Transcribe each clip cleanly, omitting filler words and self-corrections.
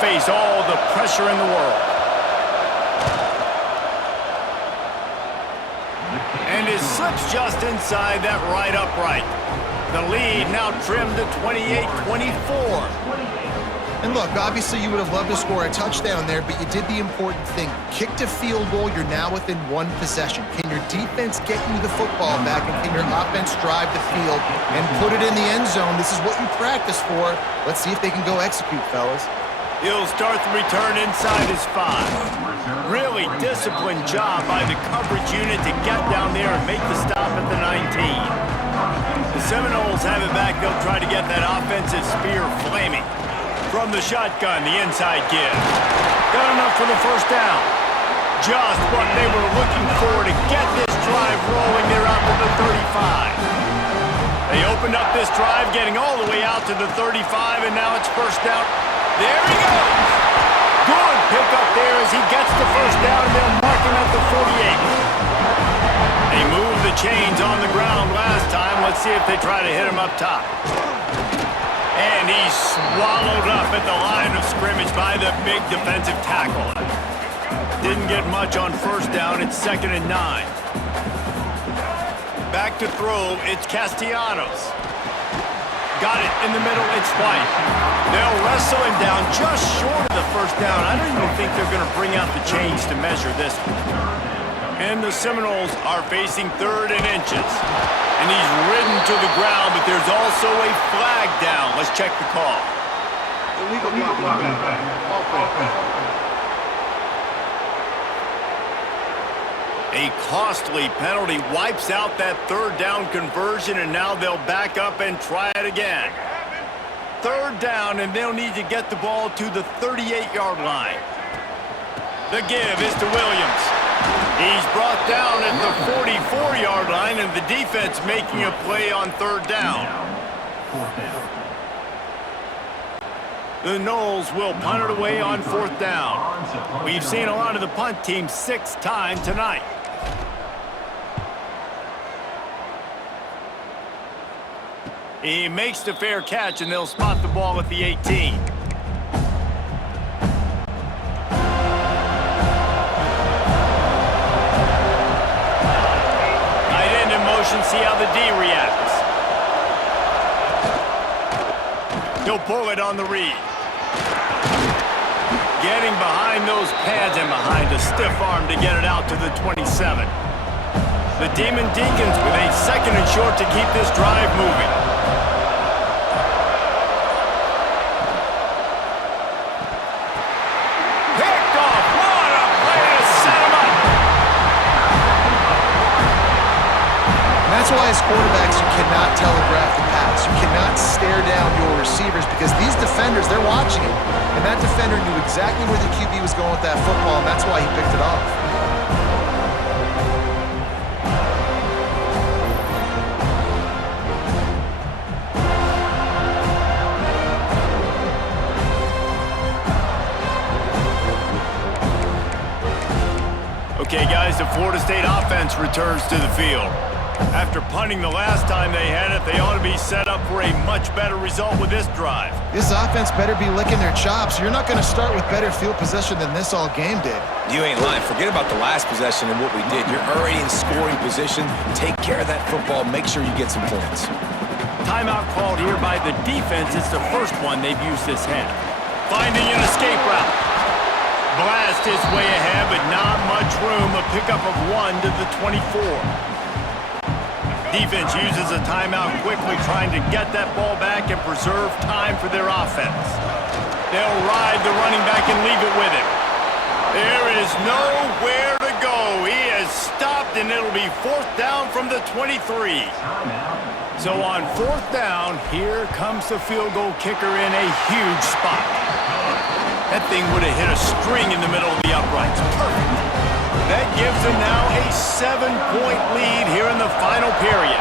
face all the pressure in the world. And it slips just inside that right upright. The lead now trimmed to 28-24. And look, obviously you would have loved to score a touchdown there, but you did the important thing. Kicked a field goal, you're now within one possession. Can your defense get you the football back, and can your offense drive the field and put it in the end zone? This is what you practice for. Let's see if they can go execute, fellas. He'll start the return inside his 5. Really disciplined job by the coverage unit to get down there and make the stop at the 19. The Seminoles have it back. They'll try to get that offensive spear flaming. From the shotgun, the inside give. Got enough for the first down. Just what they were looking for to get this drive rolling. They're out to the 35. They opened up this drive, getting all the way out to the 35, and now it's first down. There he goes. Good pickup there as he gets the first down, and they'll mark him at the 48. They moved the chains on the ground last time. Let's see if they try to hit him up top. And he's swallowed up at the line of scrimmage by the big defensive tackle. Didn't get much on first down. It's 2nd and 9. Back to throw. It's Castellanos. Got it in the middle. It's White. They'll wrestle him down just short of the first down. I don't even think they're going to bring out the chains to measure this one. And the Seminoles are facing 3rd and inches. And he's ridden to the ground, but there's also a flag down. Let's check the call. Illegal offense. A costly penalty wipes out that 3rd down conversion, and now they'll back up and try it again. 3rd down, and they'll need to get the ball to the 38-yard line. The give is to Williams. He's brought down at the 44-yard line, and the defense making a play on 3rd down. The Noles will punt it away on 4th down. We've seen a lot of the punt team 6 times tonight. He makes the fair catch, and they'll spot the ball at the 18. See how the D reacts. He'll pull it on the read. Getting behind those pads and behind a stiff arm to get it out to the 27. The Demon Deacons with a 2nd and short to keep this drive moving. Picked off. What a play to set him up. That's why as quarterbacks you cannot telegraph the pass. You cannot stare down your receivers because these defenders, they're watching it. And that defender knew exactly where the QB was going with that football, and that's why he picked it off. Okay, guys, the Florida State offense returns to the field. After punting the last time they had it, they ought to be set up for a much better result with this drive. This offense better be licking their chops. You're not going to start with better field possession than this all game did. You ain't lying. Forget about the last possession and what we did. You're already in scoring position. Take care of that football. Make sure you get some points. Timeout called here by the defense. It's the first one they've used this half. Finding an escape route. Blast his way ahead, but not much room. A pickup of 1 to the 24. Defense uses a timeout quickly, trying to get that ball back and preserve time for their offense. They'll ride the running back and leave it with him. There is nowhere to go. He has stopped, and it'll be 4th down from the 23. So on 4th down, here comes the field goal kicker in a huge spot. That thing would have hit a string in the middle of the uprights. Perfect. That gives them now a 7-point lead here in the final period.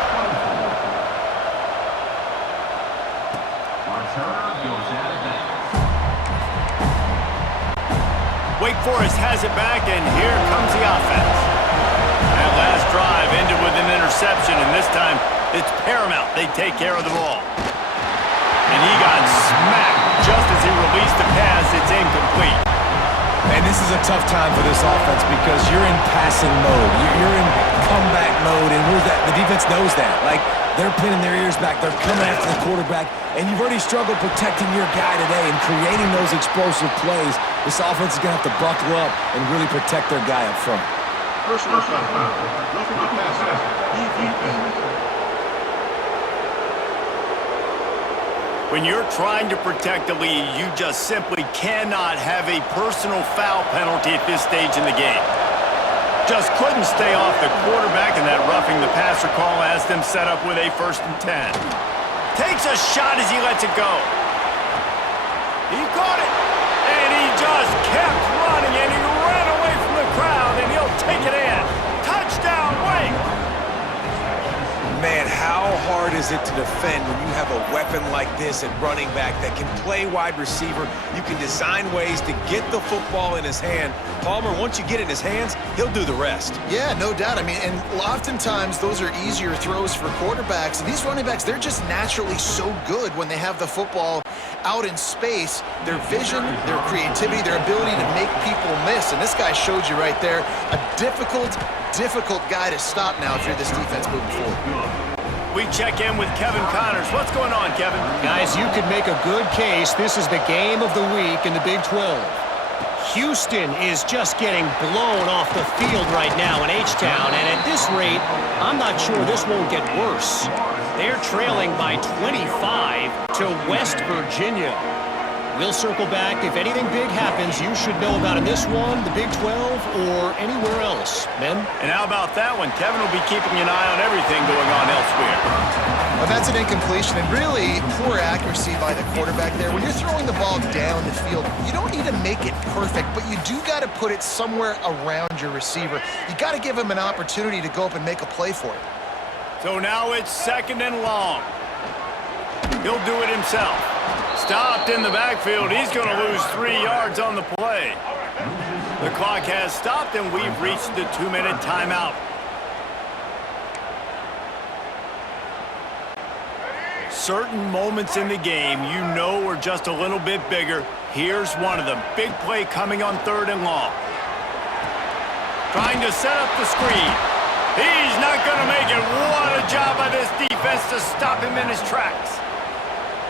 Wake Forest has it back, and here comes the offense. That last drive ended with an interception, and this time it's paramount they take care of the ball. And he got smacked just as he released the pass. It's incomplete. is a tough time for this offense because you're in passing mode. You're in comeback mode, and the defense knows that. Like, they're pinning their ears back. They're coming after the quarterback, and you've already struggled protecting your guy today and creating those explosive plays. This offense is going to have to buckle up and really protect their guy up front. Personal foul. Roughing the passer. Defense. When you're trying to protect the lead, you just simply cannot have a personal foul penalty at this stage in the game. Just couldn't stay off the quarterback, and that roughing the passer call has them set up with a 1st and 10. Takes a shot as he lets it go. He caught it, and he just kept running, and he ran away from the crowd, and he'll take it in. Touchdown, Wake! Man, how hard is it to defend when you have a weapon like this at running back that can play wide receiver? You can design ways to get the football in his hand. Palmer, once you get it in his hands, he'll do the rest. Yeah, no doubt. I mean, and oftentimes those are easier throws for quarterbacks. And these running backs, they're just naturally so good when they have the football out in space. Their vision, their creativity, their ability to make people miss. And this guy showed you right there, a difficult guy to stop now if you're this defense moving forward. We check in with Kevin Connors. What's going on, Kevin? Guys, you could make a good case. This is the game of the week in the Big 12. Houston is just getting blown off the field right now in H-Town, and at this rate, I'm not sure this won't get worse. They're trailing by 25 to West Virginia. We'll circle back. If anything big happens, you should know about in this one, the Big 12, or anywhere else. Men? And how about that one? Kevin will be keeping an eye on everything going on elsewhere. Well, that's an incompletion, and really poor accuracy by the quarterback there. When you're throwing the ball down the field, you don't need to make it perfect, but you do got to put it somewhere around your receiver. You got to give him an opportunity to go up and make a play for it. So now it's 2nd and long. He'll do it himself. Stopped in the backfield. He's going to lose 3 yards on the play. The clock has stopped, and we've reached the 2-minute timeout. Certain moments in the game you know are just a little bit bigger. Here's one of them. Big play coming on 3rd and long. Trying to set up the screen. He's not going to make it. What a job by this defense to stop him in his tracks.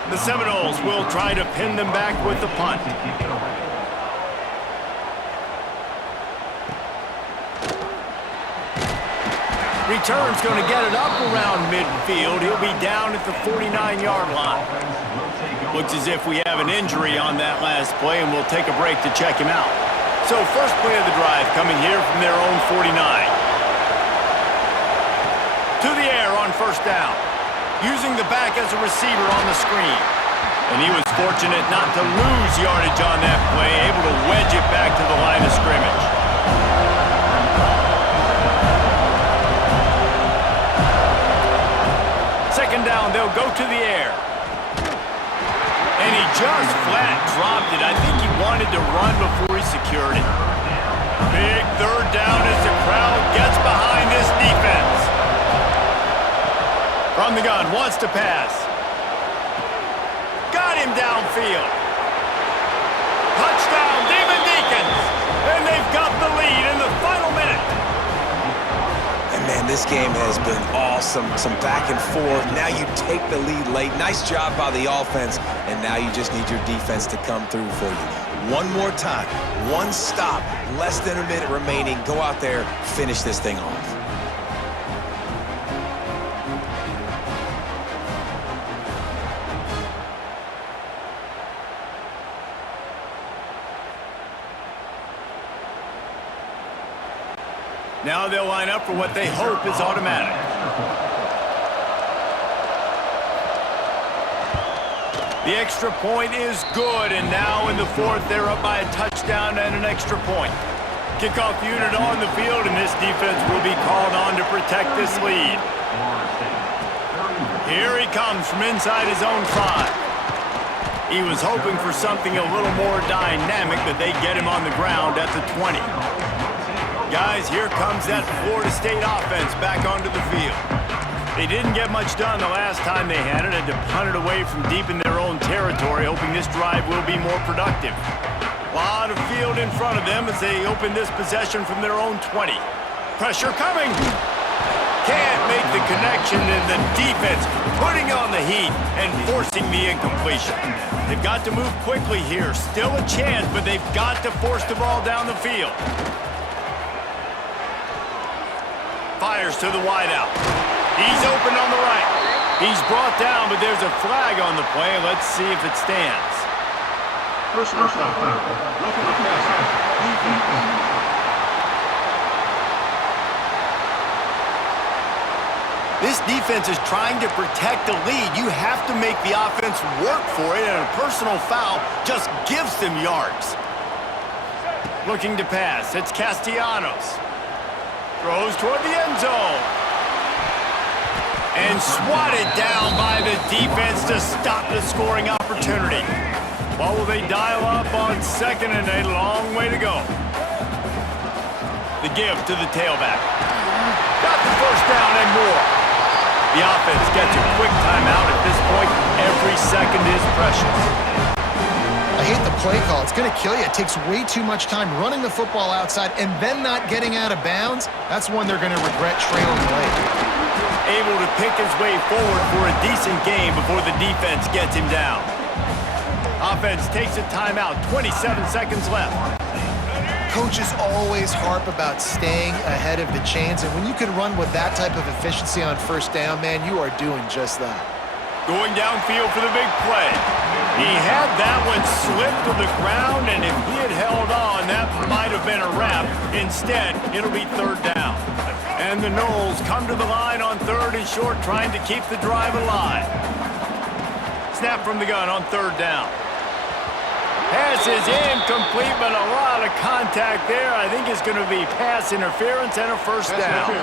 The Seminoles will try to pin them back with the punt. Return's going to get it up around midfield. He'll be down at the 49-yard line. Looks as if we have an injury on that last play, and we'll take a break to check him out. So first play of the drive coming here from their own 49. To the air on 1st down. Using the back as a receiver on the screen. And he was fortunate not to lose yardage on that play, able to wedge it back to the line of scrimmage. Second down, they'll go to the air. And he just flat dropped it. I think he wanted to run before he secured it. Big 3rd down as the crowd gets behind this defense. From the gun, wants to pass. Got him downfield. Touchdown, Demon Deacons. And they've got the lead in the final minute. And man, this game has been awesome. Some back and forth. Now you take the lead late. Nice job by the offense. And now you just need your defense to come through for you. One more time. One stop. Less than a minute remaining. Go out there, finish this thing off. Now they'll line up for what they hope is automatic. The extra point is good, and now in the 4th, they're up by a touchdown and an extra point. Kickoff unit on the field, and this defense will be called on to protect this lead. Here he comes from inside his own 5. He was hoping for something a little more dynamic, but they get him on the ground at the 20. Guys, here comes that Florida State offense back onto the field. They didn't get much done the last time they had it, and to punt it away from deep in their own territory, hoping this drive will be more productive. A lot of field in front of them as they open this possession from their own 20. Pressure coming. Can't make the connection, and the defense putting on the heat and forcing the incompletion. They've got to move quickly here. Still a chance, but they've got to force the ball down the field. Fires to the wideout. He's open on the right. He's brought down, but there's a flag on the play. Let's see if it stands. Personal foul. Roughing the passer. DVE. This defense is trying to protect the lead. You have to make the offense work for it, and a personal foul just gives them yards. Looking to pass. It's Castellanos. Throws toward the end zone. And swatted down by the defense to stop the scoring opportunity. What will they dial up on 2nd and a long way to go? The give to the tailback. Got the first down and more. The offense gets a quick timeout at this point. Every second is precious. I hate the play call. It's going to kill you. It takes way too much time running the football outside and then not getting out of bounds. That's one they're going to regret trailing late. Able to pick his way forward for a decent game before the defense gets him down. Offense takes a timeout. 27 seconds left. Coaches always harp about staying ahead of the chains, and when you can run with that type of efficiency on first down, man, you are doing just that. Going downfield for the big play. He had that one slip to the ground, and if he had held on, that might have been a wrap. Instead, it'll be 3rd down. And the Noles come to the line on 3rd and short, trying to keep the drive alive. Snap from the gun on 3rd down. Pass is incomplete, but a lot of contact there. I think it's going to be pass interference and a first down.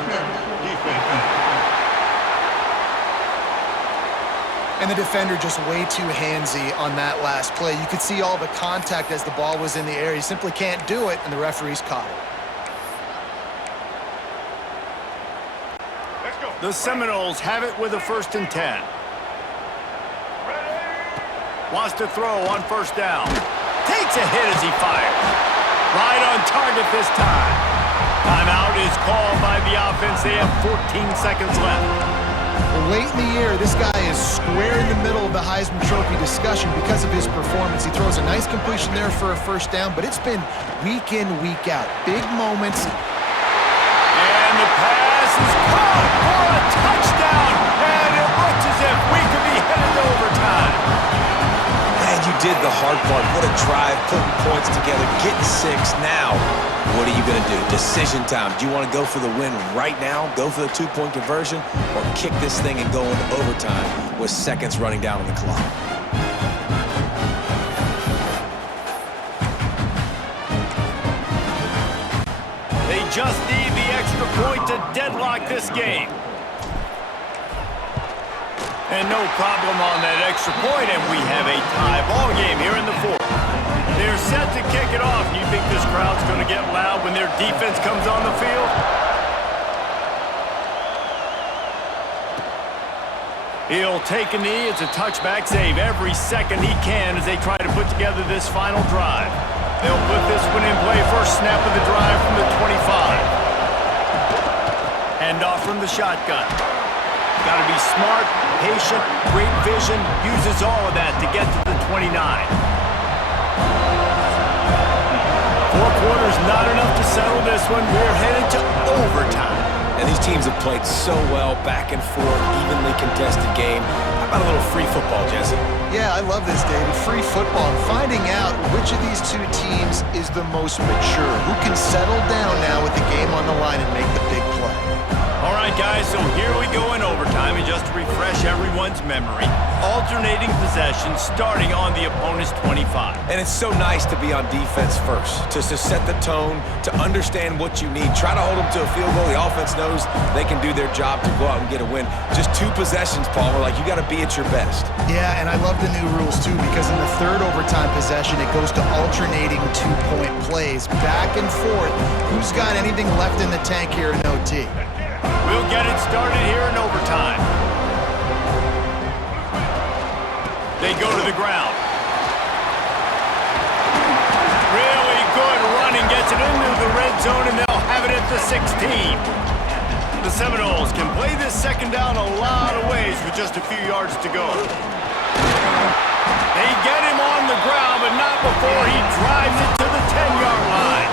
And the defender just way too handsy on that last play. You could see all the contact as the ball was in the air. He simply can't do it, and the referee's caught it. The Seminoles have it with a 1st and 10. Wants to throw on 1st down. Takes a hit as he fires. Right on target this time. Timeout is called by the offense. They have 14 seconds left. Late in the year, this guy is square in the middle of the Heisman Trophy discussion because of his performance. He throws a nice completion there for a 1st down, but it's been week in, week out. Big moments. And the pass is caught for a touchdown. And it looks as if we could be headed to overtime. And you did the hard part. What a drive, putting points together, getting 6. Now, what are you going to do? Decision time. Do you want to go for the win right now, go for the 2-point conversion, or kick this thing and go into overtime with seconds running down on the clock? They just need the extra point to deadlock this game. And no problem on that extra point, and we have a tie ball game here in the 4th. They're set to kick it off. You think this crowd's going to get loud when their defense comes on the field? He'll take a knee. It's a touchback save every second he can as they try to put together this final drive. They'll put this one in play. First snap of the drive from the 25. Hand off from the shotgun. Got to be smart, patient, great vision, uses all of that to get to the 29. 4 quarters not enough to settle this one. We're headed to overtime. And these teams have played so well, back and forth, evenly contested game. How about a little free football, Jesse? Yeah, I love this, David. Free football and finding out which of these two teams is the most mature, who can settle down now with the game on the line and make the big play. All right, guys, so here we go in overtime, and just to refresh everyone's memory, alternating possessions starting on the opponent's 25. And it's so nice to be on defense first, to set the tone, to understand what you need. Try to hold them to a field goal. The offense knows they can do their job to go out and get a win. Just 2 possessions, Paul. We're like, you got to be at your best. Yeah, and I love the new rules, too, because in the 3rd overtime possession, it goes to alternating 2-point plays, back and forth. Who's got anything left in the tank here in OT? We'll get it started here in overtime. They go to the ground. gets it into the red zone, and they'll have it at the 16. The Seminoles can play this second down a lot of ways with just a few yards to go. They get him on the ground, but not before he drives it to the 10-yard line.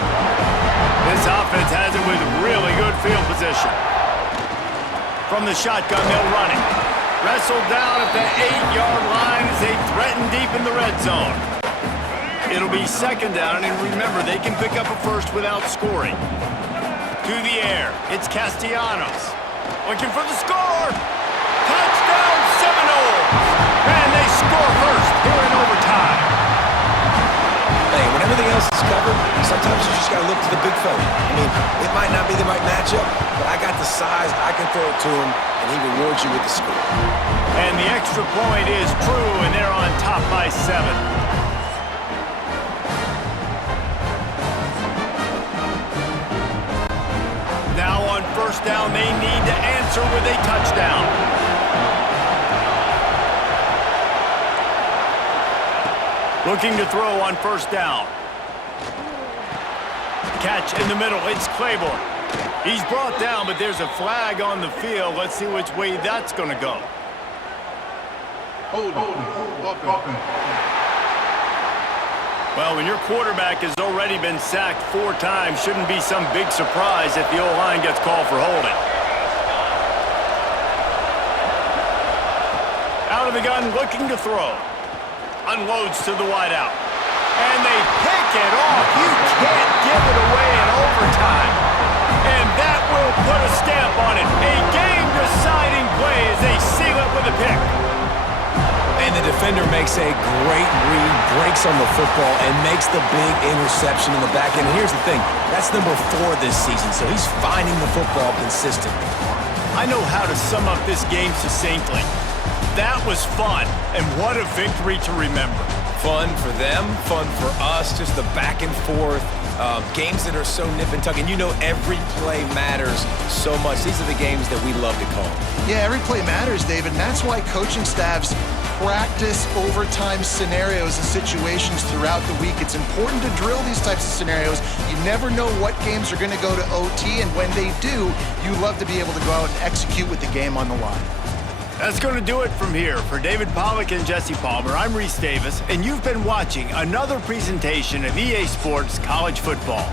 This offense has it with really good field position. From the shotgun, they'll run it. Wrestled down at the 8-yard line as they threaten deep in the red zone. It'll be second down, and remember, they can pick up a first without scoring. To the air, it's Castellanos. Looking for the score! Touchdown Seminoles! And they score first here in overtime. Hey, when everything else is covered, sometimes you just got to look to the big fella. I mean, it might not be the right matchup, but I got the size, I can throw it to him, and he rewards you with the score. And the extra point is true, and they're on top by 7. Now on first down, they need to answer with a touchdown. Looking to throw on first down. Catch in the middle, it's Claiborne. He's brought down, but there's a flag on the field. Let's see which way that's going to go. Well, when your quarterback has already been sacked 4 times, shouldn't be some big surprise if the O-line gets called for holding. Out of the gun, looking to throw. Unloads to the wideout. And they pick it off. You can't give it away in overtime. And that will put a stamp on it. A game-deciding play as they seal it with a pick. And the defender makes a great read, breaks on the football, and makes the big interception in the back end. And here's the thing, that's number 4 this season, so he's finding the football consistently. I know how to sum up this game succinctly. That was fun, and what a victory to remember. Fun for them, fun for us, just the back and forth, games that are so nip and tuck, and you know every play matters so much. These are the games that we love to call. Yeah, every play matters, David, and that's why coaching staffs practice overtime scenarios and situations throughout the week. It's important to drill these types of scenarios. You never know what games are going to go to OT, and when they do, you love to be able to go out and execute with the game on the line. That's going to do it from here. For David Pollack and Jesse Palmer, I'm Reese Davis, and you've been watching another presentation of EA Sports College Football.